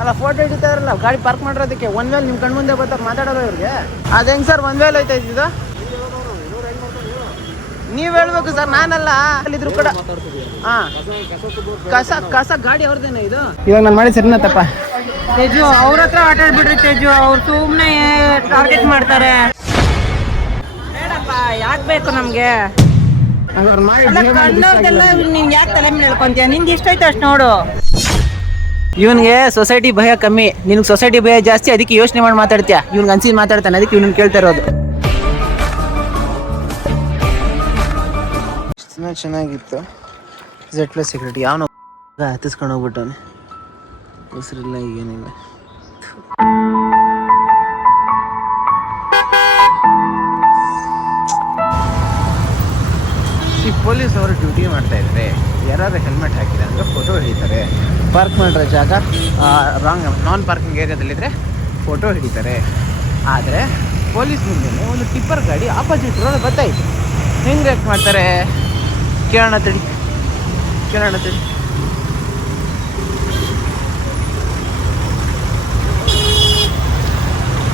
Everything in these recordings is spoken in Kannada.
ಅಲ್ಲ ಫೋಟೋ ಹಿಡಿತಾ ಇರಲ್ಲ, ಗಾಡಿ ಪಾರ್ಕ್ ಮಾಡಿರೋದಕ್ಕೆ. ಒಂದ್ ವೇಳೆ ನಿಮ್ಮ ಕಣ್ ಮುಂದೆ ಬರ್ತಾರೆ ಮಾತಾಡೋದು ಇವ್ರಿಗೆ. ಅದು ಹೆಂಗ್ ಸರ್ ಒಂದ್ ವೇಳೆ ಐತೆ ಇದು? ನೀವ್ ಹೇಳ್ಬೇಕು ಸರ್, ನಾನಲ್ಲ. ಅಲ್ಲಿದ್ರು ಕೂಡ ಕಸ ಗಾಡಿ ಅವ್ರದ್ದೇನೆ ಇದು. ಇವಾಗ ನಾನು ಮಾಡಿ ಸರಿನಾ ತಪ್ಪ? ತೇಜು ಅವ್ರ ಹತ್ರ ಆಟ ಆಡ್ಬಿಡ್ರಿ ತೇಜು, ಅವ್ರು ಸುಮ್ನೆ ಟಾರ್ಗೆಟ್ ಮಾಡ್ತಾರೆ. ಬೇಡಪ್ಪ, ಯಾಕೆ ಬೇಕು ನಮ್ಗೆ? ಕಣ್ಣವ್ರಿಗೆಲ್ಲ ನೀನ್ ಯಾಕೆ ತಲೆ ಮೇಲೆ ಹೇಳ್ಕೊಂತೀಯ? ನಿನ್ಗೆ ಇಷ್ಟ ಆಯ್ತು ಅಷ್ಟು ನೋಡು. ಇವನ್ಗೆ ಸೊಸೈಟಿ ಭಯ ಕಮ್ಮಿ, ನಿನ್ಗೆ ಸೊಸೈಟಿ ಭಯ ಜಾಸ್ತಿ. ಅದಕ್ಕೆ ಯೋಚನೆ ಮಾಡಿ ಮಾತಾಡ್ತೀಯ. ಇವ್ನಿಗೆ ಅನ್ಸಿ ಮಾತಾಡ್ತಾನೆ, ಅದಕ್ಕೆ ಇವ್ನ ಕೇಳ್ತಾ ಇರೋದು. ಚೆನ್ನಾಗಿತ್ತು. Z+ ಸೆಕ್ಯೂರಿಟಿ ಯಾವನೋ ಹತ್ತಿಸ್ಕೊಂಡು ಹೋಗ್ಬಿಟ್ಟವನೆ. ಹೆಸರಿಲ್ಲ, ಈಗೇನಿಲ್ಲ. ಈ ಪೊಲೀಸ್ ಅವರು ಡ್ಯೂಟಿ ಮಾಡ್ತಾ ಇದ್ದಾರೆ. ಯಾರಾದ್ರೂ ಹೆಲ್ಮೆಟ್ ಹಾಕಿದೆ ಅಂದರೆ ಫೋಟೋ ಹಿಡಿತಾರೆ. ಪಾರ್ಕ್ ಮಾಡಿರೋ ಜಾಗ ನಾನ್ ಪಾರ್ಕಿಂಗ್ ಏರಿಯಾದಲ್ಲಿದ್ದರೆ ಫೋಟೋ ಹಿಡಿತಾರೆ. ಆದರೆ ಪೊಲೀಸ್ ಮುಂದೆ ಒಂದು ಟಿಪ್ಪರ್ ಗಾಡಿ ಆಪೋಸಿಟ್ ರೋಡ್ ಬರ್ತಾಯಿತ್ತು. ಹೆಂಗೆ ರಿಯಾಕ್ಟ್ ಮಾಡ್ತಾರೆ ಕೇಳೋಣ ತಡಿ.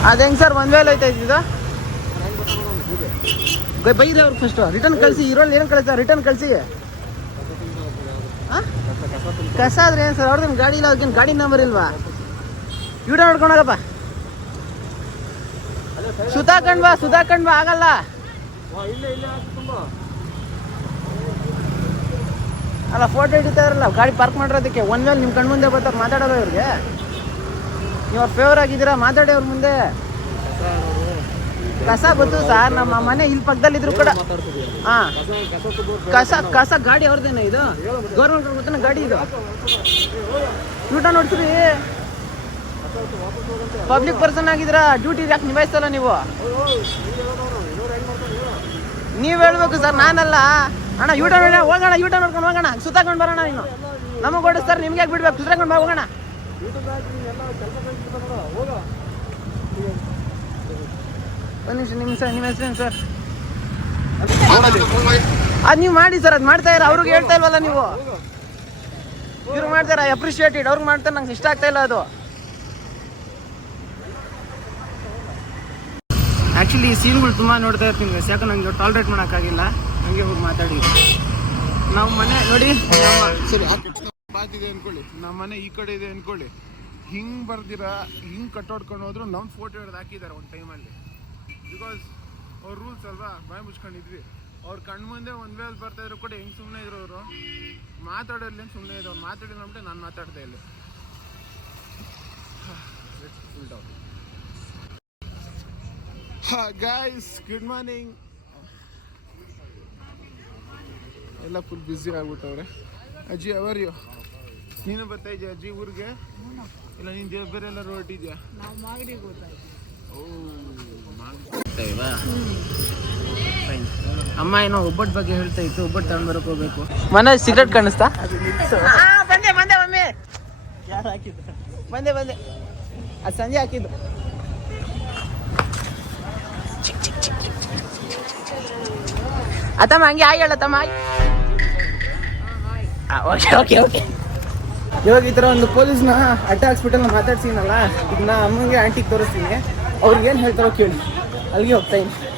ಅದು ಹೆಂಗೆ ಸರ್ ಒಂದ್ ವೇಳೆ ಐತೆ ಇದು? ಬೈದ್ರೆ ಅವ್ರಿಗೆ ಫಸ್ಟ್ ರಿಟರ್ನ್ ಕಳಿಸಿ. ಇರೋಲ್ಲಿ ಏನು ಕಳಿಸ್ತಾರೆ? ರಿಟರ್ನ್ ಕಳಿಸಿ. ಕಸ ಆದ್ರೆ ಏನು ಸರ್? ಅವ್ರದ್ದೇನು ಗಾಡಿ ಇಲ್ಲ, ಅವ್ರಿಗೇನು ಗಾಡಿ ನಂಬರ್ ಇಲ್ವಾ? ಯೂಟ ನೋಡ್ಕೊಂಡೋಗಪ್ಪ. ಸುಧಾಕಂಡ್ ಬಾ ಆಗಲ್ಲ. ಅಲ್ಲ ಫೋಟೋ ಹಿಡಿತಾ ಇರಲ್ಲ, ಗಾಡಿ ಪಾರ್ಕ್ ಮಾಡಿರೋದಕ್ಕೆ. ಒಂದ್ ವೇಳೆ ನಿಮ್ಮ ಕಣ್ ಮುಂದೆ ಬರ್ತಾರೆ ಮಾತಾಡೋದು ಇವ್ರಿಗೆ. ನೀವು ಫೇವರ್ ಆಗಿದ್ದೀರಾ, ಮಾತಾಡಿ ಅವ್ರ ಮುಂದೆ. ಕಸ ಗೊತ್ತು ಸರ್, ನಮ್ಮ ಮನೆ ಇಲ್ಲಿ ಪಕ್ಕದಲ್ಲಿದ್ರು ಕೂಡ. ಕಸ ಗಾಡಿ ಅವ್ರದ್ದೇನೆ ಇದು? ಗೌರ್ಮೆಂಟ್ ಗೊತ್ತಾನ ಗಾಡಿ ಇದು? ಊಟ ನೋಡ್ತೀರಿ, ಪಬ್ಲಿಕ್ ಪರ್ಸನ್ ಆಗಿದ್ರ, ಡ್ಯೂಟಿ ಯಾಕೆ ನಿಭಾಯಿಸ್ತಲ್ಲ ನೀವು? ನೀವ್ ಹೇಳ್ಬೇಕು ಸರ್, ನಾನಲ್ಲ. ಅಣ್ಣ ಊಟ ನೋಡಿ ಹೋಗೋಣ, ಊಟ ನೋಡ್ಕೊಂಡು ಹೋಗೋಣ, ಸುತ್ತಾಕೊಂಡು ಬರೋಣ. ನೀನು ನಮಗೆ ಓಡಿಸ್ತಾರೆ, ನಿಮ್ಗೆ ಯಾಕೆ ಬಿಡ್ಬೇಕು? ಸುತ್ತಾಕೊಂಡು ಬಾ, ಹೋಗೋಣ. ಒಂದು ನಿಮಿಷ, ನಿಮ್ಮ ಹೆಸರೇನು ಸರ್? ಅದು ನೀವು ಮಾಡಿ ಸರ್, ಅದು ಮಾಡ್ತಾ ಇರ. ಅವ್ರಿಗೆ ಹೇಳ್ತಾ ಇಲ್ವಲ್ಲ ನೀವು? ಇವ್ರು ಮಾಡ್ತಾರ ಅಪ್ರಿಷಿಯೇಟೆಡ್, ಅವ್ರಿಗೆ ಮಾಡ್ತಾರೆ. ನಂಗೆ ಇಷ್ಟ ಆಗ್ತಾ ಇಲ್ಲ ಅದು. ಆ್ಯಕ್ಚುಲಿ ಈ ಸೀನ್ಗಳು ತುಂಬ ನೋಡ್ತಾ ಇರ್ತೀನಿ, ಯಾಕೆ ನಂಗೆ ಟಾಲ್ರೇಟ್ ಮಾಡೋಕ್ಕಾಗಿಲ್ಲ. ಹಂಗೆ ಹೋಗಿ ಮಾತಾಡಿ. ನಮ್ಮ ಮನೆ ನೋಡಿ, ಸರಿ ಬಾತಿದೆ ಅಂದ್ಕೊಳ್ಳಿ, ನಮ್ಮ ಮನೆ ಈ ಕಡೆ ಇದೆ ಅಂದ್ಕೊಳ್ಳಿ. ಹಿಂಗೆ ಬರ್ದಿರ ಹಿಂಗೆ ಕಟ್ಟೋಡ್ಕೊಂಡು ಹೋದ್ರು ನಮ್ಮ ಫೋಟೋ ಹಿಡ್ದು ಹಾಕಿದ್ದಾರೆ ಒಂದು ಟೈಮಲ್ಲಿ. ಬಿಕಾಸ್ ಅವ್ರ ರೂಲ್ಸ್ ಅಲ್ವಾ, ಬಾಯಿ ಮುಚ್ಕೊಂಡಿದ್ವಿ. ಅವ್ರ ಕಣ್ಣು ಮುಂದೆ ಒಂದು ವೇಳೆ ಬರ್ತಾಯಿದ್ರು ಕೂಡ ಹೆಂಗೆ ಸುಮ್ಮನೆ ಇದ್ರು ಅವರು. ಮಾತಾಡೋರ್ಲಿ ಅಂತ ಸುಮ್ಮನೆ ಇದ್ರು. ಅವ್ರು ಮಾತಾಡಿಲ್ಲ ಅಂದ್ಬಿಟ್ಟು ನಾನು ಮಾತಾಡ್ತಾ ಇಲ್ಲ. Full down. Guys, good morning. ಎಲ್ಲ ಫುಲ್ ಬ್ಯುಸಿ ಆಗ್ಬಿಟ್ಟವ್ರೆ. ಅಜ್ಜಿ ಅವರ್ ಯು? ನೀನು ಬರ್ತಾ ಇದೆಯಾ ಅಜ್ಜಿ ಊರಿಗೆ? ಇಲ್ಲ ನೀನು ಬೇರೆ ಎಲ್ಲರೂ ಹೊರಟಿದ್ಯಾ? ನಾವು ಮಾಗಡಿಗೆ ಗೊತ್ತಾಯ್ತು. ಅಮ್ಮ ಏನೋ ಒಬ್ಬಟ್ಟು ಬಗ್ಗೆ ಹೇಳ್ತಾ ಇತ್ತು, ಒಬ್ಬಟ್ಟು ತಗೊಂಡ್ ಬರಕ್ ಹೋಗ್ಬೇಕು. ಮನೆ ಸಿಗರೇಟ್ ಕಾಣಿಸ್ತಾ? ಬಂದೆ ಮಮ್ಮಿ. ಯಾರು ಹಾಕಿದ್ದು? ಬಂದೆ ಅದು ಸಂಜೆ ಹಾಕಿದ್ದು. ಅತ್ತಮ್ಮ ಹಂಗೆ ಆಗಿ ಹೇಳತ್ತಮ್ಮ. ಓಕೆ. ಇವಾಗ ಈ ಥರ ಒಂದು ಪೊಲೀಸ್ನ ಹಾಸ್ಪಿಟಲ್ ಮಾತಾಡ್ಸಿನಲ್ಲ, ಇದನ್ನ ಅಮ್ಮಂಗೆ ಆಂಟಿಗೆ ತೋರಿಸ್ತೀನಿ. ಅವ್ರಿಗೇನು ಹೇಳ್ತಾರೋ ಕೇಳಿ, ಅಲ್ಲಿಗೆ ಹೋಗ್ತಾ ಇದ್ದೀನಿ.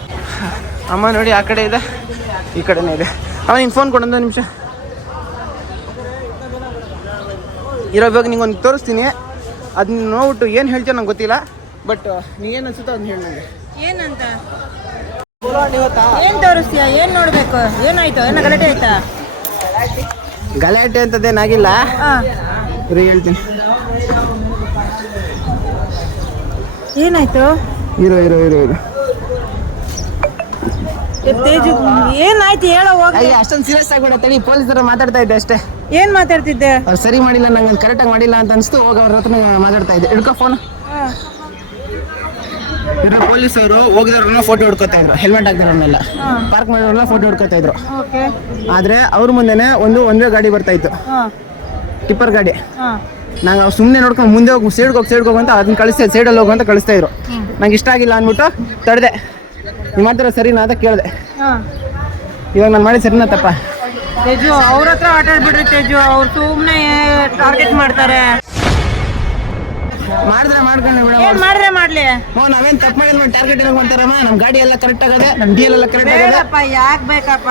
ಅಮ್ಮ ನೋಡಿ, ಆ ಕಡೆ ಇದೆ, ಈ ಕಡೆನೇ ಇದೆ. ಅವ ನಿಂಗೆ ಫೋನ್ ಕೊಡೊಂದು ನಿಮಿಷ ಇರೋ. ಇವಾಗ ನಿಂಗೊಂದು ತೋರಿಸ್ತೀನಿ, ಅದನ್ನ ನೋಡ್ಬಿಟ್ಟು ಏನು ಹೇಳ್ತೀಯೋ ನಂಗೆ ಗೊತ್ತಿಲ್ಲ. ಬಟ್ ನೀನು ಅನ್ಸುತ್ತೋ ಅದನ್ನ ಹೇಳಿ ನನಗೆ. ಏನಂತ ಏನ್ ತೋರಿಸ್ತೀಯ? ಏನ್ ನೋಡ್ಬೇಕು? ಏನಾಯ್ತು? ಏನೋ ಗಲಾಟೆ ಆಯ್ತಾ? ಗಲಾಟೆ ಅಂತದೇನಾಗಿಲ್ಲ, ಹೇಳ್ತೀನಿ. ಏನಾಯ್ತು? ಇರೋ ತೇಜು, ಏನಾಯ್ತು ಹೇಳೋ? ಹೋಗಿ. ಅಷ್ಟೊಂದು ಸೀರಿಯಸ್ ಆಗ್ಬೇಡ, ತಡಿ. ಪೊಲೀಸರ ಮಾತಾಡ್ತಾ ಇದ್ದೆ ಅಷ್ಟೇ. ಏನ್ ಮಾತಾಡ್ತಿದ್ದೆ? ಅವ್ರು ಸರಿ ಮಾಡಿಲ್ಲ, ನಂಗೆ ಕರೆಕ್ಟಾಗಿ ಮಾಡಿಲ್ಲ ಅಂತ ಅನಿಸ್ತು. ಹೋಗಿ ಅವ್ರ ಹತ್ರ ಮಾತಾಡ್ತಾ ಇದ್ದೆ. ಹಿಡ್ಕೊ ಫೋನ್. ಪೊಲೀಸರು ಹೋಗಿದವ್ರನ್ನ ಫೋಟೋ ಹಿಡ್ಕೊತಾ ಇದ್ರು, ಹೆಲ್ಮೆಟ್ ಹಾಕಿದ್ರನ್ನೆಲ್ಲ. ಪಾರ್ಕ್ ಮಾಡಿರೋಲ್ಲ ಫೋಟೋ ಹಿಡ್ಕೊತಾ ಇದ್ರು. ಆದ್ರೆ ಅವ್ರ ಮುಂದೆನೆ ಒಂದೇ ಗಾಡಿ ಬರ್ತಾ ಇತ್ತು, ಟಿಪ್ಪರ್ ಗಾಡಿ. ನಂಗೆ ಅವ್ರು ಸುಮ್ಮನೆ ನೋಡ್ಕೊಂಡು ಮುಂದೆ ಹೋಗಿ ಸೈಡ್ಗೆ ಹೋಗಿ ಅಂತ ಅದನ್ನ ಕಳಿಸ್ತಾ, ಸೈಡಲ್ಲಿ ಹೋಗು ಅಂತ ಕಳಿಸ್ತಾ ಇದ್ರು. ನಂಗೆ ಇಷ್ಟ ಆಗಿಲ್ಲ ಅಂದ್ಬಿಟ್ಟು ತಡೆದೆ. ನೀವು ಮಾಡ್ತಾರ ಸರಿನಾ ಅಂತ ಕೇಳಿದೆ. ಇವಾಗ ನಾನು ಮಾಡಿ ಸರಿನಾ ತಪ್ಪ? ತೇಜು ಅವ್ರ ಹತ್ರ ಆಟ ಆಡ್ಬಿಡ್ರಿ ತೇಜು, ಅವ್ರು ಸುಮ್ಮನೆ ಟಾರ್ಗೆಟ್ ಮಾಡ್ತಾರೆ. ಮಾಡಿದ್ರೆ ಮಾಡ್ಕೊಂಡು ಬಿಡ. ಏನ್ ಮಾಡಿದ್ರೆ ಮಾಡ್ಲಿ? ನಾವೇನ್ ತಪ್ಪು ಮಾಡಿದ್ರೆ ಟಾರ್ಗೆಟ್ ಎಲ್ಲ ಮಾಡ್ತಾರಮ್ಮ. ನಮ್ ಗಾಡಿ ಎಲ್ಲ ಕರೆಕ್ಟ್ ಆಗದೆ, ನಮ್ ಡಿ ಎಲ್ಲ ಕರೆಕ್ಟ್ ಆಗದೆ. ಬೇಡಪ್ಪ, ಯಾಕ್ ಬೇಕಪ್ಪ?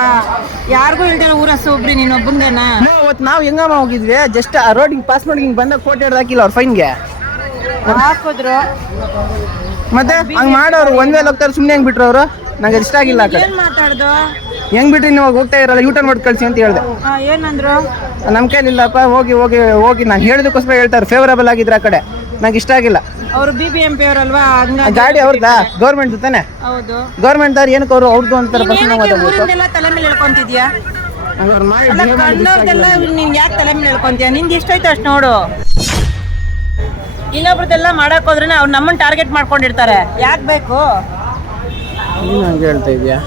ಯಾರಿಗೂ ಇಲ್ದಿರ ಊರಸ್ಸು ಒಬ್ರಿ ನೀನ್ ಒಬ್ಬಂದೇನಾ? ಅವತ್ತು ನಾವು ಹೆಂಗಮ್ಮ ಹೋಗಿದ್ವಿ, ಜಸ್ಟ್ ಆ ರೋಡ್ ಹಿಂಗ್ ಪಾಸ್ ಮಾಡಿ ಹಿಂಗ್ ಬಂದಾಗ ಫೋಟೋ ಹಿಡ್ದು ಹಾಕಿಲ್ಲ ಅವ್ರ ಫೈನ್ಗೆ ಹಾಕಿದ್ರು. ಮತ್ತೆ ಹಂಗ್ ಮಾಡೋರು ಒಂದ್ ವೇಳೆ ಹೋಗ್ತಾರೆ, ಸುಮ್ನೆ ಹೆಂಗ್ ಬಿಟ್ರು ಅವರು? ನಂಗೆ ಇಷ್ಟ ಆಗಿಲ್ಲ ಆ ಕಡೆ. ಏನ್ ಮಾತಾಡ್ದು? ಹೆಂಗ್ ಬಿಟ್ರಿ ನೀವು ಹೋಗ್ತಾ ಇರಲ್ಲ, ಯೂಟರ್ನ್ ಮಾಡಿ ಕಳ್ಸಿ ಅಂತ ಹೇಳ್ದೆ. ಏನಂದ್ರು? ನಮ್ ಕೈಲಿಲ್ಲಪ್ಪ, ಹೋಗಿ ಹೋಗಿ ಹೋಗಿ ನಾನು ಹೇಳಿದಕ್ಕೋಸ್ಕರ ಹೇಳ್ತಾರೆ. ಫೇವರಬಲ್ ಆಗಿದ್ರೆ ಆ ಕಡೆ ನಂಗೆ ಇಷ್ಟ ಆಗಿಲ್ಲ. ಅವ್ರು BBMP ಅವರಲ್ವಾ? ಗಾಡಿ ಅವ್ರದಾ? ಗೌರ್ಮೆಂಟ್ ತಾನೆ? ಹೌದು. ಗೌರ್ಮೆಂಟ್ ದಾರ ಏನಕ್ಕೆ ಅವರು ಅವ್ರದ್ದು ಅಂತಾರೆ. ಊರಿಂದೆಲ್ಲ ತಲೆ ಮೇಲೆ ಹೇಳ್ಕೊಂತಿದ್ಯಾ? ಕಣ್ಣವ್ರದೆಲ್ಲ ನೀನ್ ಯಾಕೆ ತಲೆ ಮೇಲೆ ಹೇಳ್ಕೊಂತೀಯ? ನಿಂಗೆ ಎಷ್ಟಾಯ್ತು ಅಷ್ಟು ನೋಡು. ಇನ್ನೊಬ್ರದೆಲ್ಲ ಮಾಡಕ್ ಹೋದ್ರೆ ಅವ್ರು ನಮ್ಮನ್ನ ಟಾರ್ಗೆಟ್ ಮಾಡ್ಕೊಂಡಿರ್ತಾರೆ. ಯಾಕೆ ಬೇಕು? ನೀನು ಹಂಗೆ ಹೇಳ್ತಾ ಇದೀಯಾ?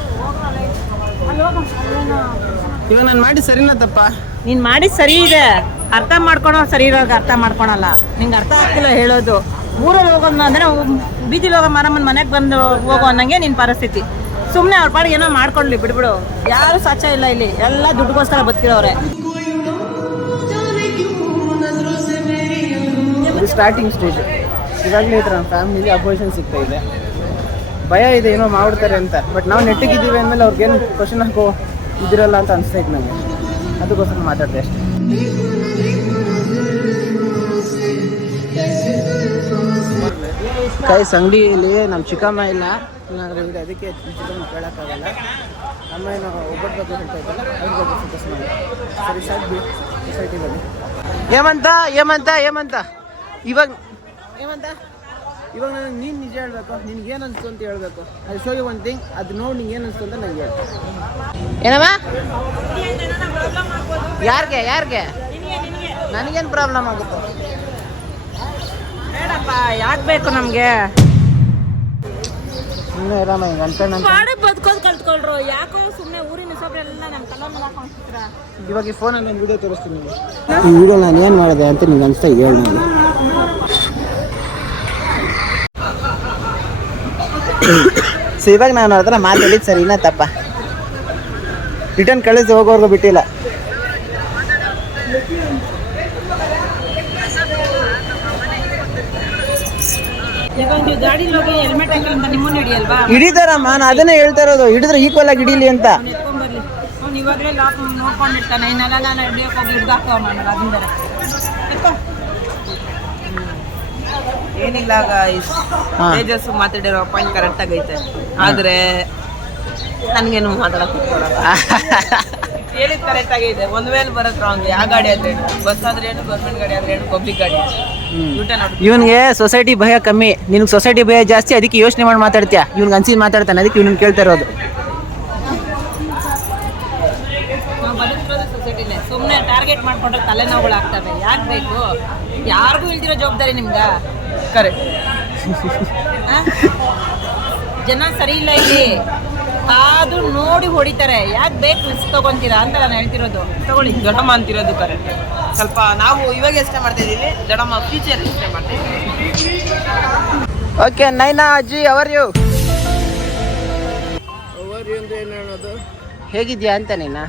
ಇವಾಗ ನಾನು ಮಾಡಿ ಸರಿನಾ ತಪ್ಪ? ನೀನ್ ಮಾಡಿದ್ ಸರಿ ಇದೆ, ಅರ್ಥ ಮಾಡ್ಕೊಳೋ ಸರಿ ಇರೋರ್ಗೆ ಅರ್ಥ ಮಾಡ್ಕೊಳಲ್ಲ. ನಿಂಗೆ ಅರ್ಥ ಆಗ್ತಿಲ್ಲ ಹೇಳೋದು. ಊರಲ್ಲಿ ಹೋಗೋದು ಅಂದ್ರೆ ಬೀದಿಲಿ ಹೋಗೋ ಮಾರಮ್ಮನ ಮನೆಗೆ ಬಂದು ಹೋಗೋ ಅನ್ನಂಗೆ ನಿನ್ ಪರಿಸ್ಥಿತಿ. ಸುಮ್ಮನೆ ಅವ್ರ ಪಾಡಿಗೆ ಏನೋ ಮಾಡ್ಕೊಳ್ಳಿ, ಬಿಡ್ಬಿಡು. ಯಾರು ಸಾಚ ಇಲ್ಲ ಇಲ್ಲಿ, ಎಲ್ಲ ದುಡ್ಡುಗೋಸ್ಕರ ಬದುಕಿರೋರೆ. ಇದು ಸ್ಟಾರ್ಟಿಂಗ್ ಸ್ಟೇಜ್. ಇವಾಗಲೇ ಈ ಥರ ನಮ್ಮ ಫ್ಯಾಮಿಲಿಗೆ ಅಪೋಸಿಷನ್ ಸಿಗ್ತಾ ಇದೆ. ಭಯ ಇದೆ ಏನೋ ಮಾಡ್ತಾರೆ ಅಂತ. ಬಟ್ ನಾವು ನೆಟ್ಟಿಗಿದ್ದೀವಿ ಅಂದಮೇಲೆ ಅವ್ರಿಗೇನು ಕ್ವಶನ್ ಹಾಕೋ ಇದಿರಲ್ಲ ಅಂತ ಅನಿಸ್ತೈತೆ ನನಗೆ. ಅದಕ್ಕೋಸ್ಕರ ಮಾತಾಡಿದೆ ಅಷ್ಟೇ. ಕಾಯ್ಸ್ ಅಂಗಡಿಯಲ್ಲಿ ನಮ್ಮ ಚಿಕ್ಕಮ್ಮ ಇಲ್ಲ, ಇಲ್ಲಾಂದರೆ ಇದೆ. ಅದಕ್ಕೆ ಚಿಕ್ಕಮ್ಮ ಕೇಳೋಕ್ಕಾಗಲ್ಲ. ಅಮ್ಮ ಏನೋ ಒಬ್ಬರ ಬಗ್ಗೆ ಹೇಳ್ತಾ ಇದ್ದಲ್ಲ, ಅದ್ರ ಬಗ್ಗೆ ಫೋಕಸ್ ಮಾಡಿ. ಸರಿ ಸಾಕು ಸೊಸೈಟಿ ಬಗ್ಗೆ ಏಮಂತ ಇವಾಗ ನನಗೆ ನೀನು ನಿಜ ಹೇಳ್ಬೇಕು. ನಿನ್ಗೆ ಏನು ಅನಿಸ್ತು ಅಂತ ಹೇಳ್ಬೇಕು. ಅದು ಶೋ ಯು ಒನ್ ಥಿಂಗ್, ಅದು ನೋಡಿ ನಿಂಗೆ ಏನು ಅನಿಸ್ತು ಅಂತ ನನಗೆ ಹೇಳು. ಏನಮ್ಮ? ಯಾರಿಗೆ ನನಗೇನು ಪ್ರಾಬ್ಲಮ್ ಆಗುತ್ತೆ? ಬೇಡಪ್ಪ, ಯಾಕೆ ಬೇಕು ನಮಗೆ? ಸುಮ್ಮನೆ ಇರಮ್ಮ, ಹಿಂಗೆ ಅನ್ಕೊಂಡು ಮಾಡಿ ಬದುಕೋದು ಕಲ್ತ್ಕೊಳ್ರು. ಯಾಕೋ ಸುಮ್ಮನೆ ಊರಿನ ಸೊಬ್ರೆಲ್ಲ ನಮ್ಮ ಕಲ್ಲೊಂದು ಹಾಕೊಂಡ್ತಿದ್ರ. ಇವಾಗ ಈ ಫೋನಲ್ಲಿ ನಾನು ವಿಡಿಯೋ ತೋರಿಸ್ತೀನಿ ನಿಮಗೆ. ಈ ವಿಡಿಯೋ ನಾನು ಏನು ಮಾಡಿದೆ ಅಂತ ನಿಂಗೆ ಅನಿಸ್ತಾ ಹೇಳಿ ನಾನು. ಸೊ ಇವಾಗ ನಾನು ಅವ್ರ ಹತ್ರ ಮಾತಾಡಿದ್ದು ಸರಿನಾ ತಪ್ಪ? ರಿಟರ್ನ್ ಕಳಿಸಿ ಹೋಗೋರ್ಗು ಬಿಟ್ಟಿಲ್ಲ. ಹಿಡಿತಾರಮ್ಮ, ನಾನು ಅದನ್ನೇ ಹೇಳ್ತಾ ಇರೋದು. ಹಿಡಿದ್ರೆ ಈಕ್ವಲ್ ಆಗಿ ಹಿಡೀಲಿ ಅಂತ. ಇವಾಗಲೇ ಲಾಕ್ ನೋಡ್ಕೊಂಡಿರ್ತಾನೆ. ಇನ್ನೆಲ್ಲ ನಾನು ಹಿಡಿಯೋಕೆ ಹೋಗಿ ಹಿಡ್ದಾಕೋ ಮಾಡಲ್ಲ. ಅದನ್ನ ಬೇರೆ ಏನಿಲ್ಲ ಗಾಯ್ಸ್, ತೇಜಸ್ ಮಾತಾಡಿರೋ ಪಾಯಿಂಟ್ ಕರೆಕ್ಟ್ ಆಗೈತೆ. ಆದ್ರೆ ನನ್ಗೇನು ಮಾತಾಡಕ್ ಹೇಳಿದ್ ಕರೆಕ್ಟ್ ಆಗೈತೆ. ಒಂದ್ ವೇಳೆ ಬರತ್ ರಾಂಗ್. ಯಾವ ಗಾಡಿ ಆದ್ರೆ ಬಸ್ ಆದ್ರೆ ಏನು, ಗೌರ್ಮೆಂಟ್ ಗಾಡಿ ಆದ್ರೆ ಏನು, ಪಬ್ಲಿಕ್ ಗಾಡಿ. ಇವನ್ಗೆ ಸೊಸೈಟಿ ಭಯ ಕಮ್ಮಿ, ನಿನ್ಗೆ ಸೊಸೈಟಿ ಭಯ ಜಾಸ್ತಿ. ಅದಕ್ಕೆ ಯೋಚನೆ ಮಾಡಿ ಮಾತಾಡ್ತೀಯ. ಇವ್ನಿಗೆ ಅನ್ಸಿದ್ ಮಾತಾಡ್ತಾನೆ, ಅದಕ್ಕೆ ಇವ್ನ ಕೇಳ್ತಾ ಇರೋದು. ನಾವು ಬದುಕಿರೋದು ಸೊಸೈಟಿನೇ. ಸುಮ್ಮನೆ ಟಾರ್ಗೆಟ್ ಮಾಡ್ಕೊಂಡ್ರೆ ತಲೆನೋವುಗಳು ಆಗ್ತವೆ. ಯಾಕೆ ಬೇಕು? ಯಾರಿಗೂ ಇಲ್ದಿರೋ ಜವಾಬ್ದಾರಿ ನಿಮ್ಗೆ. ಕರೆಕ್ಟ್. ಜನ ಸರಿ ಇಲ್ಲ ಇಲ್ಲಿ. ಕಾದು ನೋಡಿ ಹೊಡಿತಾರೆ. ಯಾಕೆ ಬೇಕು ರಿಸ್ಕ್ ತಗೊಂತೀರಾ ಅಂತ ನಾನು ಹೇಳ್ತಿರೋದು. ತಗೊಳ್ಳಿ, ದೊಡ್ಡಮ್ಮ ಅಂತಿರೋದು ಕರೆಕ್ಟ್. ಸ್ವಲ್ಪ ನಾವು ಇವಾಗ ಯೋಚನೆ ಮಾಡ್ತಾ ಇದೀವಿ, ದೊಡ್ಡಮ್ಮ ಫ್ಯೂಚರ್ ಯೋಚನೆ ಮಾಡ್ತಾ ಇದೀವಿ. ಓಕೆ ನೈನಾ ಅಜ್ಜಿ, ಅವರ್ ಯು ಅಂದ್ರೆ ಏನು ಹೇಳೋದು? ಹೇಗಿದ್ಯಾ ಅಂತ ನೀನು?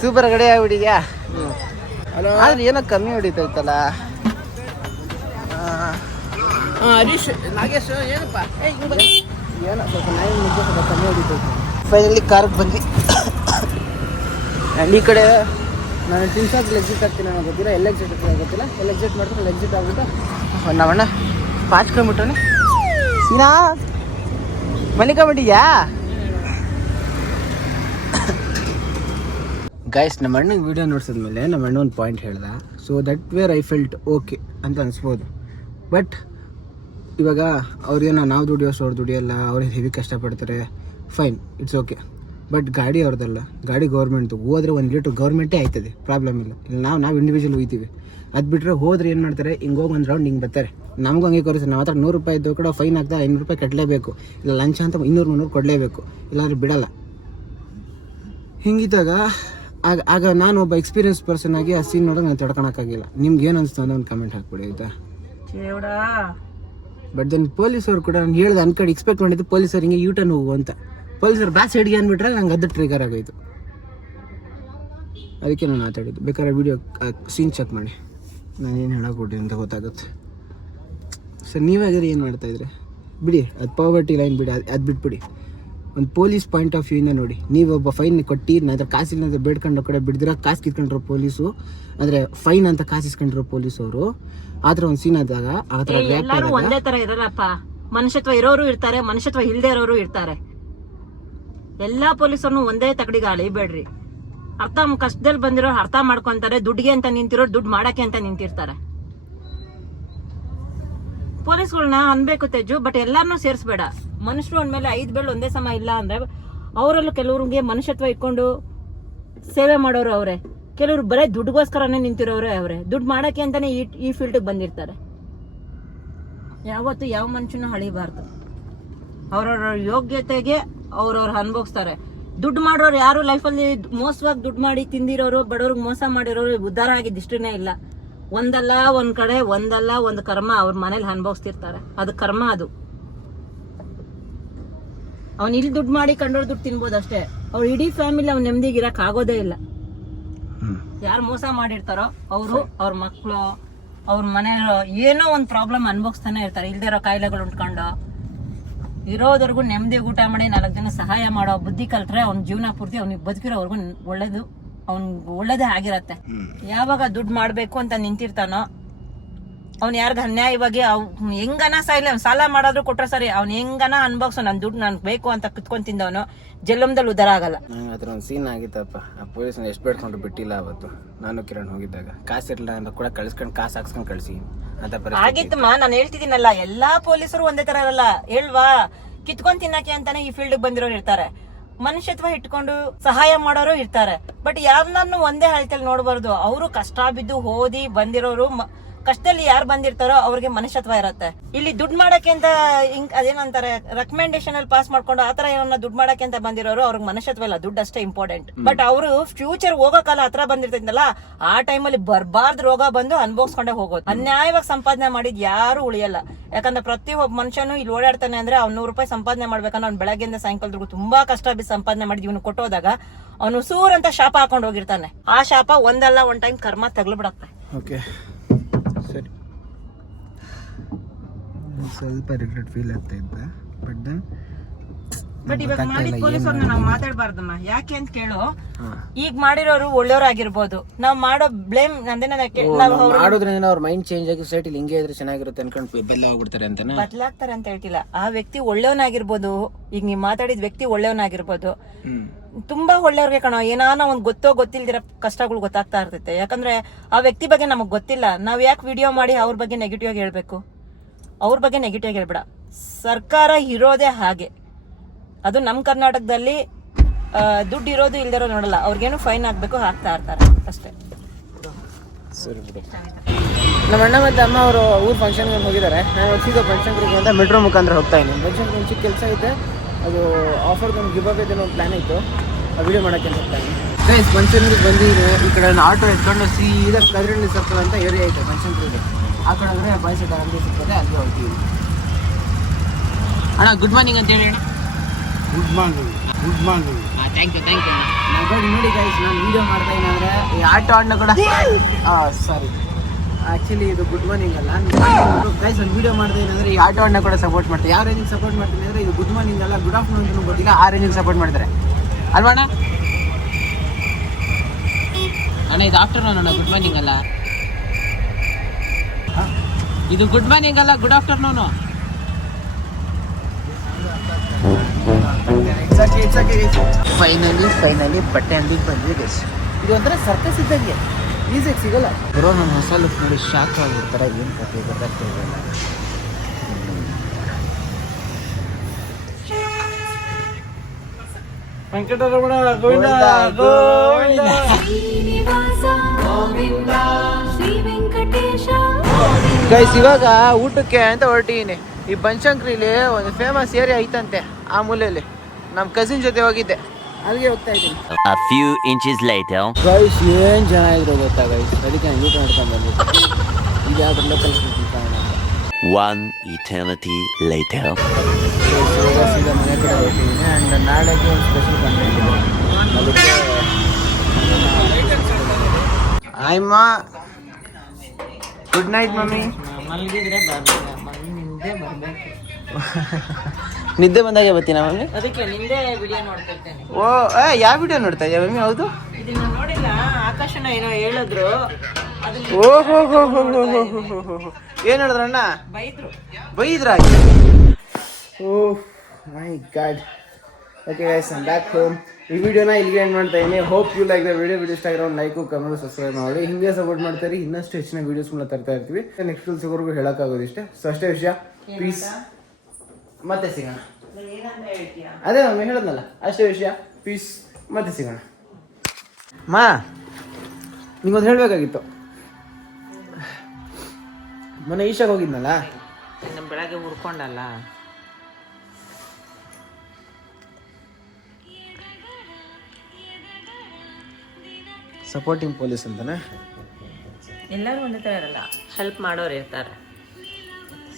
ಸೂಪರ್ ಗಡಿ ಆಗ್ಬಿಟ್ಟಿದ್ಯಾ? ಆದ್ರೆ ಏನೋ ಕಮ್ಮಿ ಹೊಡಿತೈತಲ್ಲ. ಹರೀಶ್, ನಾಗೇಶ್, ಏನಪ್ಪ ಏನೋ ಸ್ವಲ್ಪ ನಾಯಿ ನಿಜ ಸ್ವಲ್ಪ ಕಮ್ಮಿ ಹೊಡಿತೈತೆ. ಫೈನಲಿ ಕಾರ್ಗೆ ಬಂದು ಈ ಕಡೆ ನಾನು ತಿನ್ಸಾಕ್ ಎಕ್ಸಿಟ್ ಆಗ್ತೀನಿ ಅನ್ನೋ ಗೊತ್ತಿಲ್ಲ. ಎಲ್ಲ ಎಕ್ಸಿಟ್ ಆಗ್ತೀನಿ ಗೊತ್ತಿಲ್ಲ. ಎಲ್ಲ ಎಕ್ಸಿಟ್ ಮಾಡ್ಕೊಂಡು ಎಕ್ಸಿಟ್ ಆಗ್ಬಿಟ್ಟು ನಾವಣ್ಣ ಪಾಚ್ಕೊಂಬಿಟ್ಟವನೆ. ಸೀನಾ ಮಲಿಕೊಂಬಿಟ್ಟಿದ್ಯಾ? ಗೈಸ್, ನಮ್ಮ ಅಣ್ಣಗೆ ವೀಡಿಯೋ ನೋಡ್ಸಿದ್ಮೇಲೆ ನಮ್ಮ ಅಣ್ಣ ಒಂದು ಪಾಯಿಂಟ್ ಹೇಳ್ದ. So that where I felt okay ಅಂತ ಅನಿಸ್ಬೋದು. ಬಟ್ ಇವಾಗ ಅವ್ರಿಗೇನೋ ನಾವು ದುಡಿಯೋಷ್ಟು ಅವ್ರು ದುಡಿಯೋಲ್ಲ, ಅವ್ರು ಹೆವಿ ಕಷ್ಟಪಡ್ತಾರೆ, ಫೈನ್, ಇಟ್ಸ್ ಓಕೆ. ಬಟ್ ಗಾಡಿ ಅವ್ರದ್ದಲ್ಲ, ಗಾಡಿ ಗೌರ್ಮೆಂಟ್ದು. ಹೋದ್ರೆ 1 ಲೀಟ್ರ್ ಗೌರ್ಮೆಂಟೇ ಆಯ್ತದೆ, ಪ್ರಾಬ್ಲಮ್ ಇಲ್ಲ. ಇಲ್ಲಿ ನಾವು ಇಂಡಿವಿಜುವಲ್ ಹೋಗ್ತೀವಿ. ಅದು ಬಿಟ್ಟರೆ ಹೋದ್ರೆ ಏನು ಮಾಡ್ತಾರೆ, ಹಿಂಗೆ ಹೋಗಿ ಒಂದು ರೌಂಡ್ ಹಿಂಗೆ ಬರ್ತಾರೆ. ನಮಗೂ ಹಂಗೆ ಕೊರಿಸ್ತಾರೆ. ನಾವು ಹತ್ರ 100 ರೂಪಾಯಿ ಇದ್ದು ಕೂಡ ಫೈನ್ ಆಗ್ತಾ 500 ರೂಪಾಯಿ ಕಟ್ಟಲೇಬೇಕು. ಇಲ್ಲ ಲಂಚ ಅಂತ 200-300 ಕೊಡಲೇಬೇಕು, ಇಲ್ಲಾಂದ್ರೆ ಬಿಡಲ್ಲ. ಹಿಂಗಿದ್ದಾಗ ಆಗ ನಾನು ಒಬ್ಬ ಎಕ್ಸ್ಪೀರಿಯನ್ಸ್ ಪರ್ಸನ್ ಆಗಿ ಆ ಸೀನ್ ನೋಡೋಕೆ ನಾನು ತಡ್ಕೊಳಕ್ಕಾಗಿಲ್ಲ. ನಿಮ್ಗೆ ಏನು ಅನಿಸ್ತು ಅಂತ ಒಂದು ಕಮೆಂಟ್ ಹಾಕ್ಬಿಡಿ ಆಯಿತಾ? ಬಟ್ ದೆನ್ ಪೊಲೀಸವ್ರು ಕೂಡ ನಾನು ಹೇಳ್ದೆ ಅನ್ಕಡೆ ಎಕ್ಸ್ಪೆಕ್ಟ್ ಮಾಡಿದ್ದು ಪೊಲೀಸರು ಹಿಂಗೆ ಯೂಟರ್ನ್ ಹೋಗು ಅಂತ. ಪೊಲೀಸರು ಬ್ಯಾಕ್ ಸೈಡ್ಗೆ ಅಂದ್ಬಿಟ್ರೆ ನಂಗೆ ಅದು ಟ್ರಿಗರ್ ಆಗೋಯ್ತು. ಅದಕ್ಕೆ ನಾನು ಮಾತಾಡಿದ್ದು. ಬೇಕಾದ್ರೆ ವೀಡಿಯೋ ಸೀನ್ ಚೆಕ್ ಮಾಡಿ ನಾನು ಏನು ಹೇಳಕ್ಬಿಟ್ಟೆ ಅಂತ ಗೊತ್ತಾಗುತ್ತೆ. ಸರ್ ನೀವಾಗಿದ್ರೆ ಏನು ಮಾಡ್ತಾಯಿದ್ರೆ ಬಿಡಿ, ಅದು ಪಾವರ್ಟಿ ಲೈನ್ ಬಿಡಿ, ಅದು ಬಿಟ್ಬಿಡಿ. ಒಂದು ಪೊಲೀಸ್ ಪಾಯಿಂಟ್ ಆಫ್ ವ್ಯೂಯಿಂದ ನೋಡಿ, ನೀವೊಬ್ಬ ಫೈನ್ ಕೊಟ್ಟು ನಂತರ ಕಾಸಿಲ್ಲ ಅಂತ ಬೇಡ್ಕೊಂಡ್ರ ಕಡೆ ಬಿಡ್ದಿರ ಕಾಸು ಕಿತ್ಕೊಂಡ್ರು ಪೊಲೀಸು, ಅಂದರೆ ಫೈನ್ ಅಂತ ಕಾಸು ಇಸ್ಕೊಂಡ್ರು ಪೊಲೀಸವರು. ಆ ಥರ ಒಂದು ಸೀನ್ ಆದಾಗ ಆ ಥರ ಎಲ್ಲರೂ ಒಂದೇ ತರ ಇರಲ್ಲಪ್ಪ. ಮನುಷ್ಯತ್ವ ಇರೋರು ಇರ್ತಾರೆ, ಮನುಷ್ಯತ್ವ ಇಲ್ಲದೆ ಇರೋರು ಇರ್ತಾರೆ. ಎಲ್ಲಾ ಪೊಲೀಸರನ್ನು ಒಂದೇ ತಗಡಿಗೆ ಅಳಿಬೇಡ್ರಿ. ಕಷ್ಟದಲ್ಲಿ ಬಂದಿರೋ ಅರ್ಥ ಮಾಡ್ಕೊಂತಾರೆ, ದುಡ್ಡಿಗೆ ಅಂತ ನಿಂತಿರೋ ದುಡ್ಡು ಮಾಡಕ್ಕೆ ಅಂತ ನಿಂತಿರ್ತಾರೆ. ಪೊಲೀಸ್ಗಳನ್ನ ಅನ್ಬೇಕು ತೆಜ್ಜು, ಬಟ್ ಎಲ್ಲಾರನ್ನೂ ಸೇರಿಸ್ಬೇಡ. ಮನುಷ್ಯರು ಅಂದ್ಮೇಲೆ 5 ಬೆರಳು ಒಂದೇ ಸಮ ಇಲ್ಲ ಅಂದ್ರೆ ಅವರಲ್ಲೂ ಕೆಲವ್ರಿಗೆ ಮನುಷ್ಯತ್ವ ಇಟ್ಕೊಂಡು ಸೇವೆ ಮಾಡೋರು ಅವ್ರೆ, ಕೆಲವ್ರು ಬರೀ ದುಡ್ಡುಗೋಸ್ಕರನೇ ನಿಂತಿರೋರೇ ಅವ್ರೆ. ದುಡ್ಡು ಮಾಡಕ್ಕೆ ಅಂತಾನೆ ಈ ಫೀಲ್ಡ್ಗೆ ಬಂದಿರ್ತಾರೆ. ಯಾವತ್ತು ಯಾವ ಮನುಷ್ಯನೂ ಅಳಿಬಾರ್ದು. ಅವ್ರವ್ರ ಯೋಗ್ಯತೆಗೆ ಅವ್ರವ್ರು ಅನುಭವಿಸ್ತಾರೆ. ದುಡ್ಡು ಮಾಡೋರು ಯಾರು ಲೈಫಲ್ಲಿ ಮೋಸವಾಗಿ ದುಡ್ಡು ಮಾಡಿ ತಿಂದಿರೋರು, ಬಡವ್ರಿಗೆ ಮೋಸ ಮಾಡಿರೋರು ಉದ್ಧಾರ ಆಗಿದ್ದು ಇಷ್ಟನೇ ಇಲ್ಲ. ಒಂದಲ್ಲ ಒಂದ್ ಕಡೆ ಒಂದಲ್ಲ ಒಂದು ಕರ್ಮ ಅವ್ರ ಮನೇಲಿ ಅನುಭವಿಸ್ತಿರ್ತಾರೆ. ಅದು ಕರ್ಮ. ಅದು ಅವ್ನು ಇಲ್ಲಿ ದುಡ್ಡು ಮಾಡಿ ಕಂಡೋರ್ ದುಡ್ಡು ತಿನ್ಬೋದು ಅಷ್ಟೇ. ಅವ್ರ ಇಡೀ ಫ್ಯಾಮಿಲಿ ಅವ್ನ ನೆಮ್ಮದಿಗೆ ಇರಕ್ ಆಗೋದೇ ಇಲ್ಲ. ಯಾರು ಮೋಸ ಮಾಡಿರ್ತಾರೋ ಅವರು, ಅವ್ರ ಮಕ್ಕಳು, ಅವ್ರ ಮನೆಯವರು ಏನೋ ಒಂದು ಪ್ರಾಬ್ಲಮ್ ಅನುಭವಿಸ್ತಾನೆ ಇರ್ತಾರೆ. ಇಲ್ದೇ ಇರೋ ಕಾಯಿಲೆಗಳು ಉಂಟ್ಕೊಂಡು ಇರೋದವರೆಗೂ ನೆಮ್ಮದಿ ಊಟ ಮಾಡಿ 4 ಜನ ಸಹಾಯ ಮಾಡೋ ಬುದ್ಧಿ ಕಲ್ತ್ರೆ ಅವ್ನ ಜೀವನ ಪೂರ್ತಿ ಅವ್ನಿಗೆ ಬದುಕಿರೋವರೆಗೂ ಒಳ್ಳೇದು, ಒಳ್ಳೇದೇ ಆಗಿರತ್ತೆ. ಯಾವಾಗ ದುಡ್ಡು ಮಾಡ್ಬೇಕು ಅಂತ ನಿಂತಿರ್ತಾನೋ ಅವ್ನು ಯಾರಿಗ ಅನ್ಯಾಯವಾಗಿ ಹೆಂಗನ ಸಾಯಿಲ್ಲ, ಅವ್ನು ಸಾಲ ಮಾಡಾದ್ರೂ ಕೊಟ್ರೆ ಸರಿ, ಅವ್ನು ಹೆಂಗನ ಅನ್ಭವ್ಸೋ ನನ್ ದುಡ್ಡು ನನ್ಗೆ ಬೇಕು ಅಂತ ಕುತ್ಕೊಂಡ್ ತಿಂದವನು ಜಲ್ಲಮ್ದಲ್ಲಿ ಉದ್ದಾರ ಆಗಲ್ಲ. ನಂಗೆ ಆ ಥರ ಒಂದು ಸೀನ್ ಆಗಿತ್ತಪ್ಪ. ಆ ಪೊಲೀಸ್ನ ಎಷ್ಟು ಬೇಡ್ಕೊಂಡು ಬಿಟ್ಟಿಲ್ಲ ಅವತ್ತು. ನಾನು ಕಿರಣ್ ಹೋಗಿದ್ದಾಗ ಕಾಸಿರಲಿಲ್ಲ ಅಂತ ಕೂಡ ಕಳಿಸ್ಕೊಂಡು ಕಾಸು ಹಾಕ್ಸ್ಕೊಂಡು ಕಳಿಸಿ ಅಂತ ಆಗಿತ್ತಮ್ಮ. ನಾನು ಹೇಳ್ತಿದ್ದೀನಲ್ಲ, ಎಲ್ಲಾ ಪೊಲೀಸರು ಒಂದೇ ತರ ಇರಲ್ಲ ಹೇಳ್ವಾ. ಕಿತ್ಕೊಂಡ್ ತಿನ್ನಕ್ಕೆ ಅಂತಾನೆ ಈ ಫೀಲ್ಡ್ ಬಂದಿರೋರು ಇರ್ತಾರೆ, ಮನುಷ್ಯತ್ವ ಇಟ್ಕೊಂಡು ಸಹಾಯ ಮಾಡೋರು ಇರ್ತಾರೆ. ಬಟ್ ಯಾರನ್ನೂ ಒಂದೇ ಹಳ್ತಲ್ಲಿ ನೋಡ್ಬಾರ್ದು. ಅವರು ಕಷ್ಟ ಬಿದ್ದು ಓದಿ ಬಂದಿರೋರು, ಕಷ್ಟದಲ್ಲಿ ಯಾರು ಬಂದಿರ್ತಾರೋ ಅವ್ರಿಗೆ ಮನುಷ್ಯತ್ವ ಇರತ್ತೆ. ಇಲ್ಲಿ ದುಡ್ಡು ಮಾಡಕ್ಕೆ ಅಂತ ಅದೇನಂತಾರೆ ರೆಕಮೆಂಡೇಶನ್ ಅಲ್ಲಿ ಪಾಸ್ ಮಾಡ್ಕೊಂಡು ಆತರ ಏನನ್ನ ದುಡ್ಡು ಮಾಡಕ್ಕೆ ಅಂತ ಬಂದಿರೋರು ಅವ್ರಿಗೆ ಮನುಷ್ಯತ್ವ ಇಲ್ಲ, ದುಡ್ಡು ಅಷ್ಟೇ ಇಂಪಾರ್ಟೆಂಟ್. ಬಟ್ ಅವರು ಫ್ಯೂಚರ್ ಹೋಗೋ ಕಾಲ ಹತ್ರ ಬಂದಿರ್ತೈತಲ್ಲ, ಆ ಟೈಮಲ್ಲಿ ಬರ್ಬಾರ್ದು ರೋಗ ಬಂದು ಅನ್ಭವಿಸ್ಕೊಂಡೆ ಹೋಗೋದು. ಅನ್ಯಾಯವಾಗಿ ಸಂಪಾದನೆ ಮಾಡಿದ್ ಯಾರು ಉಳಿಯಲ್ಲ. ಯಾಕಂದ್ರೆ ಪ್ರತಿಯೊಬ್ಬ ಮನುಷ್ಯನು ಇಲ್ಲಿ ಓಡಾಡ್ತಾನೆ ಅಂದ್ರೆ ಅವ್ನು 100 ರೂಪಾಯಿ ಸಂಪಾದನೆ ಮಾಡ್ಬೇಕಂದ್ರೆ ಅವ್ನು ಬೆಳಗ್ಗೆಯಿಂದ ಸಾಯಂಕಾಲದವರೆಗೂ ತುಂಬಾ ಕಷ್ಟ ಬಿದ್ದು ಸಂಪಾದನೆ ಮಾಡಿದ್ ಇವನು ಕೊಟ್ಟೋದಾಗ ಅವನು ಸೂರ್ ಅಂತ ಶಾಪ ಹಾಕೊಂಡು ಹೋಗಿರ್ತಾನೆ. ಆ ಶಾಪ ಒಂದಲ್ಲ ಒಂದ್ ಟೈಮ್ ಕರ್ಮ ತಗ್ಲ್ಬಿಡತ್ತೆ. ಓಕೆ ಸರಿ, ಸ್ವಲ್ಪ ರಿಗ್ರೆಟ್ ಫೀಲ್ ಆಗ್ತಾ ಇದ್ದ. ಬಟ್ ಇವಾಗ ಮಾಡಿದ ಪೊಲೀಸರನ್ನ ನಾವು ಮಾತಾಡ್ಬಾರ್ದಮ್ಮ. ಯಾಕೆ ಅಂತ ಕೇಳು, ಈಗ ಮಾಡಿರೋರು ಒಳ್ಳೆಯವ್ರಾಗಿರ್ಬೋದು, ನಾವ್ ಮಾಡೋ ಬ್ಲೇಮ್ ಮಾಡೋದ್ರಿಂದ ಅವ್ರ ಮೈಂಡ್ ಚೇಂಜ್ ಆಗಿ ಸೊಸೈಟಿಲಿ ಹಿಂಗೆ ಇದ್ರೆ ಚೆನ್ನಾಗಿರುತ್ತೆ ಅನ್ಕೊಂಡು ಬದಲಾಗ್ಬಿಡ್ತಾರೆ ಅಂತಾನೆ. ಬದಲಾಗ್ತಾರೆ ಅಂತ ಹೇಳ್ತಿಲ್ಲ. ಆ ವ್ಯಕ್ತಿ ಒಳ್ಳೆಯವನಾಗಿರ್ಬೋದು, ಈಗ ನೀವ್ ಮಾತಾಡಿದ ವ್ಯಕ್ತಿ ಒಳ್ಳೆಯವನಾಗಿರ್ಬೋದು. ತುಂಬಾ ಒಳ್ಳೆಯವ್ರಿಗೆ ಕಣೋ ಏನಾನ ಒಂದ್ ಗೊತ್ತೋ ಗೊತ್ತಿಲ್ದಿರ ಕಷ್ಟಗಳು ಗೊತ್ತಾಗ್ತಾ ಇರ್ತೈತೆ. ಯಾಕಂದ್ರೆ ಆ ವ್ಯಕ್ತಿ ಬಗ್ಗೆ ನಮಗ್ ಗೊತ್ತಿಲ್ಲ. ನಾವ್ ಯಾಕೆ ವಿಡಿಯೋ ಮಾಡಿ ಅವ್ರ ಬಗ್ಗೆ ನೆಗೆಟಿವ್ ಆಗಿ ಹೇಳ್ಬೇಕು? ಅವ್ರ ಬಗ್ಗೆ ನೆಗೆಟಿವ್ ಆಗಿ ಹೇಳ್ಬೇಡ. ಸರ್ಕಾರ ಇರೋದೇ ಹಾಗೆ. ಅದು ನಮ್ಮ ಕರ್ನಾಟಕದಲ್ಲಿ ದುಡ್ಡು ಇರೋದು ಇಲ್ದಿರೋ ನೋಡಲ್ಲ. ಅವ್ರಿಗೇನು ಫೈನ್ ಹಾಕ್ಬೇಕು, ಹಾಕ್ತಾ ಇರ್ತಾರೆ ಅಷ್ಟೇ. ಸರಿ ಬಿಡಿ. ನಮ್ಮ ಅಣ್ಣ ಮತ್ತು ಅಮ್ಮ ಅವರು ಊರ್ ಫಂಕ್ಷನ್ಗೆ ಹೋಗಿದ್ದಾರೆ. ನಾನು ಸೀದಾ ಫಂಕ್ಷನ್ಗೆ ಅಂತ ಮೆಟ್ರೋ ಮುಖಾಂತರ ಹೋಗ್ತಾ ಇದ್ದೀನಿ. ಫಂಕ್ಷನ್ಗೆ ಒಂದು ಚಿಕ್ಕ ಕೆಲಸ ಐತೆ, ಅದು ಆಫರ್ದು ಒಂದು ಗಿವ್ ಅವೇದು ಒಂದು ಪ್ಲ್ಯಾನ್ ಇತ್ತು, ಆ ವಿಡಿಯೋ ಮಾಡೋಕ್ಕೆ ಅಂತ ಹೋಗ್ತಾ ಇದ್ದೀನಿ. ಗೈಸ್ ಫಂಕ್ಷನ್ಗೆ ಬಂದಿದೆ. ಈ ಕಡೆ ಒಂದು ಆಟೋ ಎತ್ಕೊಂಡು ಸೀದಾ ಕದಿರಳ್ಳಿ ಸರ್ಕಲ್ ಅಂತ ಏರಿಯಾ ಐತೆ ಫಂಕ್ಷನ್ಗೆ. ಆ ಕಡೆ ಅಂದರೆ ಬಾಯ್ಸದ ಅಂಗಡಿ ಸಿಗ್ತದೆ, ಅಲ್ಲಿ ಹೋಗ್ತೀವಿ. ಅಣ್ಣ ಗುಡ್ ಮಾರ್ನಿಂಗ್ ಅಂತ ಹೇಳಿ. Good morning. Thank you. Mobile ನೋಡಿ ಗೈಸ್, ನಾನು ವೀಡಿಯೋ ಮಾಡ್ತಾ ಇದ್ದೀನಿ. ಈ ಆಟೋ ಅಣ್ಣ ಕೂಡ ಸಾರಿ, ಆ್ಯಕ್ಚುಲಿ ಇದು ಗುಡ್ ಮಾರ್ನಿಂಗ್ ಅಲ್ಲ ಗೈಸ್. ಒಂದು ವೀಡಿಯೋ ಮಾಡ್ತಾ ಇದ್ದೀನಿ ಈ ಆಟೋ ಅಣ್ಣ ಕೂಡ ಸಪೋರ್ಟ್ ಮಾಡ್ತಾರೆ. ಯಾವ ರೇಂಜಿಗೆ ಸಪೋರ್ಟ್ ಮಾಡ್ತೀನಿ ಅಂದರೆ ಇದು ಗುಡ್ ಮಾರ್ನಿಂಗ್ ಅಲ್ಲ, ಗುಡ್ ಆಫ್ಟರ್ನೂನ್ ಅಂತ ಗೊತ್ತಿಲ್ಲ, ಆ ರೇಂಜಿಗೆ ಸಪೋರ್ಟ್ ಮಾಡ್ತಾರೆ ಅಲ್ವಾ ಅಣ್ಣ? ಇದು ಆಫ್ಟರ್ನೂನ್ ಅಣ್ಣ, ಗುಡ್ ಮಾರ್ನಿಂಗ್ ಅಲ್ಲ. ಇದು ಗುಡ್ ಮಾರ್ನಿಂಗ್ ಅಲ್ಲ, ಗುಡ್ ಆಫ್ಟರ್ನೂನು. ಫೈನಲಿ ಬಟ್ಟೆ ಅಂಗಡಿಗೆ ಬಂದ್ವಿ ಗೈಸ್. ಇದು ಒಂಥರ ಸರ್ಕಸ್ ಇದ್ದಂಗೆ, ಈಸಿಯಾಗಿ ಸಿಗಲ್ಲ. ಬರೋ ನನ್ನ ಹೊಸ ಲುಕ್ ನೋಡಿ ಶಾಕ್ ಆಗಿರ್ತಾರೆ. ಏನು ಕಥೆ ಗೊತ್ತಾಗ್ತಾ ಇರಲ್ಲ. ವೆಂಕಟರಮಣ ಗೋವಿಂದ ಗೋವಿಂದ. ಗೈಸ್ ಇವಾಗ ಊಟಕ್ಕೆ ಅಂತ ಹೊರಟಿದ್ದೀನಿ. ಈ ಬನಶಂಕರಿಲಿ ಒಂದು ಫೇಮಸ್ ಏರಿಯಾ ಐತಂತೆ, ಆ ಮೂಲೆಯಲ್ಲಿ ನಮ್ಮ ಕಸಿನ್ ಜೊತೆ ಹೋಗಿದ್ದೆ, ಅಲ್ಲಿಗೆ ಹೋಗ್ತಾ ಇದ್ದೀನಿ. A few inches later. Guys ಏನು ಚೆನ್ನಾಗಿದ್ರು ಗೊತ್ತಾ ಗೈಸ್, ಅದಕ್ಕೆ ನಾನು ಊಟ ಮಾಡ್ಕೊಂಡು ಬಂದಿದ್ದೆ. ಈಗ ಯಾವ್ದು ಲೋಕಲ್ ಕಾರಣ. One eternity later. ಸೀದಾ ಮನೆ ಕಡೆ ಹೋಗ್ತಿದ್ದೀನಿ. ಆ್ಯಂಡ್ ನಾಳೆಗೆ ಒಂದು ಸ್ಪೆಷಲ್ ಕಂಟೆಂಟ್ ಇದೆ, ಅದಕ್ಕೆ ಆಯ್ಮ. Good night mummy. ಮಲಗಿದ್ರೆ ನಿದ್ದೆ ಬಂದಾಗೆ ಬರ್ತೀನ ಮಮ್ಮಿ. ಅದಕ್ಕೆ ನಿಂದೆ ವಿಡಿಯೋ ನೋಡ್ತಿರ್ತೇನೆ. ಓ ಯಾವ ವಿಡಿಯೋ ನೋಡ್ತಾ ಇದೆಯಾ ಮಮ್ಮಿ? ಹೌದು, ಇದನ್ನ ನೋಡಿಲ್ಲ, ಆಕಾಶನ ಏನೋ ಹೇಳಿದ್ರು, ಅದನ್ನ ಓಹೋ ಏನ್ ಹೇಳಿದ್ರು ಅಣ್ಣ? ಬೈದ್ರಾಗಿ. Oh my god. Okay guys, I am back home. ಈ ವಿಡಿಯೋನ ಇಲ್ಲಿಗೆ ಎಂಡ್ ಮಾಡ್ತಾ ಇದ್ದೀನಿ. Hope you like the video ಇಷ್ಟ ಆಗಿರೋ ಲೈಕು ಕಮೆಂಟ್ ಸಬ್ಸ್ಕ್ರೈಬ್ ಮಾಡಿ. ಹಿಂಗೆ ಸಪೋರ್ಟ್ ಮಾಡ್ತಾರೆ, ಇನ್ನಷ್ಟು ಹೆಚ್ಚಿನ ವೀಡಿಯೋಸ್ಗಳನ್ನ ತರ್ತಾ ಇರ್ತೀವಿ. ನೆಕ್ಸ್ಟ್ ಸಿಗೋರ್ಗು ಹೇಳೋಕ್ಕಾಗೋದು ಇಷ್ಟೇ. ಸೊ ಅಷ್ಟೇ ವಿಷಯ. ಪೀಸ್, ಮತ್ತೆ ಸಿಗೋಣ. ಅದೇ ಮಮ್ಮಿ ಹೇಳದ್ನಲ್ಲ, ಅಷ್ಟೇ ವಿಷಯ. ಪೀಸ್, ಮತ್ತೆ ಸಿಗೋಣ. ಮಾ ನಿಂಗೊಂದು ಹೇಳಬೇಕಾಗಿತ್ತು. ಮೊನ್ನೆ ಈಶಾಗ ಹೋಗಿದ್ನಲ್ಲ, ನಮ್ಮ ಬೆಳಗ್ಗೆ ಹುರ್ಕೊಂಡಲ್ಲ, ಸಪೋರ್ಟಿಂಗ್ ಪೊಲೀಸ್ ಅಂತಾನೆ. ಎಲ್ಲರೂ ಒಂದೇ ಥರ ಇರಲ್ಲ, ಹೆಲ್ಪ್ ಮಾಡೋರು ಇರ್ತಾರೆ.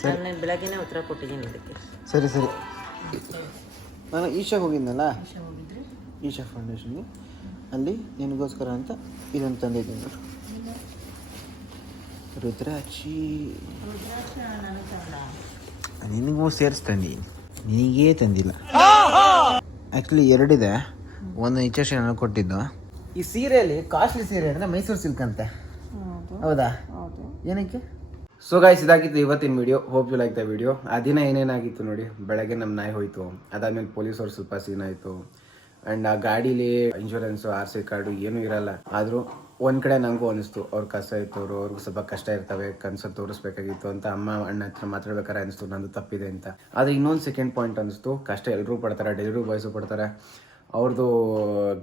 ನಾನು ಬೆಳಗ್ಗೆನೇ ಉತ್ತರ ಕೊಟ್ಟಿದ್ದೀನಿ ಇದಕ್ಕೆ. ಸರಿ ನಾನು ಈಶಾಗ ಹೋಗಿದ್ನಲ್ಲ, ಈಶಾ ಫೌಂಡೇಶನ್ಗೆ, ಅಲ್ಲಿ ನಿನಗೋಸ್ಕರ ಅಂತ ಇದನ್ನು ತಂದಿದ್ದೀನಿ. ರುದ್ರಾಕ್ಷಿ ನಿನಗೂ ಸೇರಿಸ್ತಾನೆ, ನಿನಗೇ ತಂದಿಲ್ಲ. ಆ್ಯಕ್ಚುಲಿ ಎರಡಿದೆ. ಒಂದು ಇಚ್ಛೆ ನನಗೆ ಕೊಟ್ಟಿದ್ದು. ಈ ಸೀರೆಯಲ್ಲಿ ಕಾಸ್ಟ್ಲಿ ಸೀರೆ ಅಂದರೆ ಮೈಸೂರು ಸಿಲ್ಕ್ ಅಂತೆ. ಹೌದಾ? ಏನಕ್ಕೆ? ಸೊ ಗೈಸ್, ಇದಾಗಿತ್ತು ಇವತ್ತಿನ video. Hope you like the video. ಆ ದಿನ ಏನೇನಾಗಿತ್ತು ನೋಡಿ. ಬೆಳಗ್ಗೆ ನಮ್ಮ ನಾಯಿ ಹೋಯಿತು, ಅದಾದ್ಮೇಲೆ ಪೊಲೀಸವ್ರು ಸ್ವಲ್ಪ ಸೀನ್ ಆಯಿತು. ಆ್ಯಂಡ್ ಆ ಗಾಡೀಲಿ ಇನ್ಶೂರೆನ್ಸು, RC ಕಾರ್ಡು ಏನೂ ಇರಲ್ಲ. ಆದರೂ ಒಂದು ಕಡೆ ನನಗೂ ಅನಿಸ್ತು, ಅವ್ರು ಕಷ್ಟ ಇತ್ತು, ಅವ್ರಿಗೂ ಸ್ವಲ್ಪ ಕಷ್ಟ ಇರ್ತವೆ, ಕನ್ಸಲ್ಲಿ ತೋರಿಸ್ಬೇಕಾಗಿತ್ತು ಅಂತ ಅಮ್ಮ ಅಣ್ಣ ಹತ್ರ ಮಾತಾಡ್ಬೇಕಾದ್ರೆ ಅನಿಸ್ತು ನಂದು ತಪ್ಪಿದೆ ಅಂತ. ಆದರೆ ಇನ್ನೊಂದು ಸೆಕೆಂಡ್ ಪಾಯಿಂಟ್ ಅನಿಸ್ತು, ಕಷ್ಟ ಎಲ್ಲರೂ ಪಡ್ತಾರೆ, ಡೆಲಿವರಿ ಬಾಯ್ಸು ಪಡ್ತಾರೆ. ಅವ್ರದ್ದು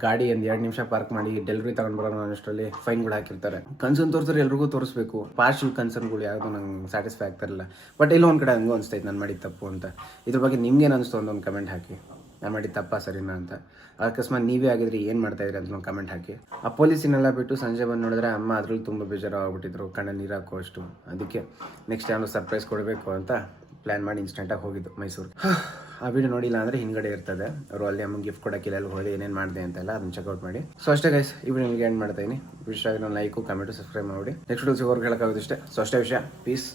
ಗಾಡಿ ಒಂದು 2 ನಿಮಿಷ ಪಾರ್ಕ್ ಮಾಡಿ ಡೆಲಿವರಿ ತಗೊಂಡು ಬರೋಣ ಅಷ್ಟರಲ್ಲಿ ಫೈನ್ಗಳು ಹಾಕಿರ್ತಾರೆ. ಕನ್ಸರ್ನ್ ತೋರಿಸಿದ್ರೆ ಎಲ್ರಿಗೂ ತೋರಿಸ್ಬೇಕು. ಪಾರ್ಷಲ್ ಕನ್ಸರ್ನ್ಗಳು ಯಾವುದು ನಂಗೆ ಸ್ಯಾಟಿಸ್ಫೈ ಆಗ್ತಾರಿಲ್ಲ. ಬಟ್ ಎಲ್ಲೋ ಒಂದು ಕಡೆ ಹಂಗೂ ಅನಿಸ್ತೈತೆ ನಾನು ಮಾಡಿದ ತಪ್ಪು ಅಂತ. ಇದ್ರ ಬಗ್ಗೆ ನಿಮ್ಗೇನು ಅನಿಸ್ತು ಅಂತ ಒಂದು ಕಮೆಂಟ್ ಹಾಕಿ. ನಾನು ಮಾಡಿದ ತಪ್ಪಾ ಸರಿನಾ ಅಂತ. ಅಕಸ್ಮಾತ್ ನೀವೇ ಆಗಿದ್ರೆ ಏನು ಮಾಡ್ತಾಯಿದ್ರಿ ಅಂತ ಒಂದು ಕಮೆಂಟ್ ಹಾಕಿ. ಆ ಪೊಲೀಸಿನೆಲ್ಲ ಬಿಟ್ಟು ಸಂಜೆ ಬಂದು ನೋಡಿದ್ರೆ ಅಮ್ಮ ಅದ್ರಲ್ಲಿ ತುಂಬ ಬೇಜಾರಾಗ್ಬಿಟ್ಟಿದ್ರು, ಕಣ್ಣ ನೀರು ಹಾಕೋ ಅಷ್ಟು. ಅದಕ್ಕೆ ನೆಕ್ಸ್ಟ್ ಏನೋ ಸರ್ಪ್ರೈಸ್ ಕೊಡಬೇಕು ಅಂತ ಪ್ಲ್ಯಾನ್ ಮಾಡಿ ಇನ್ಸ್ಟೆಂಟಾಗಿ ಹೋಗಿದ್ದು ಮೈಸೂರು. ಆ ವಿಡಿಯೋ ನೋಡಿಲ್ಲ ಅಂದರೆ ಹಿಂಗಡೆ ಇರ್ತದೆ. ಅವರು ಅಲ್ಲಿ ಅಮ್ಮಗೆ ಗಿಫ್ಟ್ ಕೊಡೋಕ್ಕಿಲ್ಲ, ಅಲ್ಲಿ ಹೋಗಿ ಏನೇನು ಮಾಡಿದೆ ಅಂತೆಲ್ಲ ಅದನ್ನ ಚೆಕ್ಔಟ್ ಮಾಡಿ. ಸೊ ಅಷ್ಟೇ ಗೈಸ್, ಈ ವಿಡಿಯೋ ನಿಮಗೆ ಎಂಡ್ ಮಾಡ್ತಾ ಇದ್ದೀನಿ. ವಿಷಯ ಆಗಿ ನಾನು ಲೈಕು ಕಮೆಂಟು ಸಬ್ಸ್ಕ್ರೈಬ್ ಮಾಡಿ. ನೆಕ್ಸ್ಟ್ ವಿಡಿಯೋಸ್ ಹೇಳೋಕ್ಕಾಗೋದು ಇಷ್ಟೇ. ಸೊ ಅಷ್ಟೇ ವಿಷಯ. ಪೀಸ್,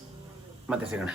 ಮತ್ತೆ ಸಿಗೋಣ.